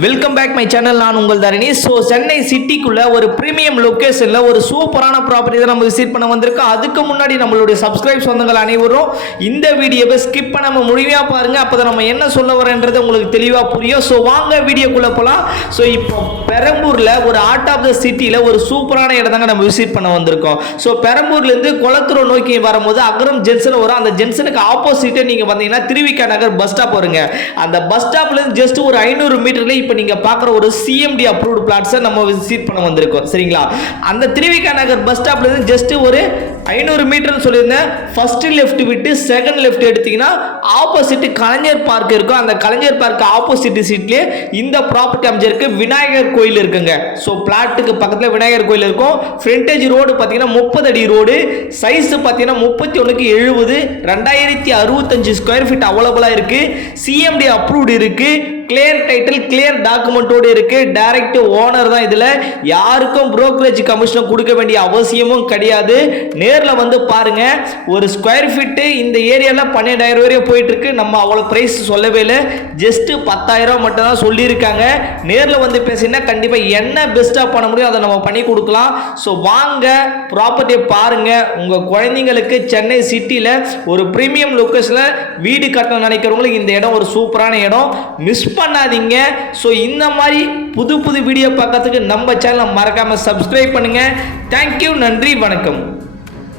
Welcome back my channel. நான் உங்கள் தரணி. So Chennai சிட்டிக்குள்ள ஒரு பிரீமியம் லொக்கேஷன்ல ஒரு சூப்பரான ப்ராப்பர்ட்டி தான் நம்ம விசிட் பண்ண வந்திருக்கோம். அதுக்கு முன்னாடி நம்மளுடைய சப்ஸ்கிரைப் சொந்தங்கள் அனைவரும் இந்த வீடியோவை ஸ்கிப் பண்ணாம முழுமையாக பாருங்க. அப்போ நம்ம என்ன சொல்ல வரேன்றது உங்களுக்கு தெளிவாக புரியும். ஸோ வாங்க வீடியோக்குள்ள போகலாம். ஸோ இப்போ பெரம்பூர்ல ஒரு ஆர்ட் ஆஃப் த சிட்டியில் ஒரு சூப்பரான இடம் தாங்க நம்ம விசிட் பண்ண வந்திருக்கோம். ஸோ பெரம்பூர்லேருந்து குளத்தூர் நோக்கி வரும்போது அக்ரம் ஜென்சன் வரும். அந்த ஜென்சனுக்கு ஆப்போசிட்டே நீங்கள் வந்தீங்கன்னா திருவிக்கா நகர் பஸ் ஸ்டாப் வருங்க. அந்த பஸ் ஸ்டாப்லேருந்து ஜஸ்ட் ஒரு 500 மீட்டர்ல இப்போ நீங்க பார்க்குற ஒரு சிஎம்டி அப்ரூவ்டு பிளாட்ஸை நம்ம விசிட் பண்ண வந்திருக்கோம். சரிங்களா? அந்த திருவிக்கா நகர் பஸ் ஸ்டாப்ல இருந்து ஜஸ்ட் ஒரு 500 மீட்டர் சொல்லியிருந்தேன். ஃபர்ஸ்ட் லெஃப்ட் விட்டு செகண்ட் லெஃப்ட் எடுத்தீங்கன்னா ஆப்போசிட் கலைஞர் பார்க் இருக்கும். அந்த கலைஞர் பார்க் ஆப்போசிட் சீட்லேயே இந்த ப்ராப்பர்ட்டி அமைஞ்சிருக்கு. விநாயகர் கோயில் இருக்குங்க. ஸோ பிளாட்டுக்கு பக்கத்தில் விநாயகர் கோயில் இருக்கும். ஃப்ரண்டேஜ் ரோடு பார்த்தீங்கன்னா 30 அடி ரோடு. சைஸ் பார்த்தீங்கன்னா 31க்கு 70, 2065 ஸ்கொயர் ஃபீட் அவைலபிளாக இருக்கு. சிஎம்டி அப்ரூவ்டு இருக்கு. கிளியர் டைட்டில், கிளியர் டாக்குமெண்டோடு இருக்கு. டைரக்ட் ஓனர் தான். இதுல யாருக்கும் புரோக்கரேஜ் கமிஷன் கொடுக்க வேண்டிய அவசியமும் கிடையாது. நேர்ல வந்து பாருங்க. ஒரு ஸ்கொயர் ஃபீட் இந்த ஏரியால 12,000 வரையும் போயிட்டு இருக்கு. நம்ம அவ்வளவு பிரைஸ் சொல்லவே இல்லை. ஜஸ்ட் 10,000 மட்டும் தான் சொல்லியிருக்காங்க. நேர்ல வந்து பேசினா கண்டிப்பா என்ன பெஸ்டா பண்ண முடியும் அதை நம்ம பண்ணி கொடுக்கலாம். ஸோ வாங்க ப்ராப்பர்ட்டியை பாருங்க. உங்க குழந்தைங்களுக்கு சென்னை சிட்டியில ஒரு பிரீமியம் லொகேஷன்ல வீடு கட்டணும் நினைக்கிறவங்களுக்கு இந்த இடம் ஒரு சூப்பரான இடம். மிஸ் பண்ணாதீங்க. ஸோ இந்த மாதிரி புது புது வீடியோ பார்க்கறதுக்கு நம்ம சேனலை மறக்காம சப்ஸ்கிரைப் பண்ணுங்க. தேங்க்யூ. நன்றி, வணக்கம்.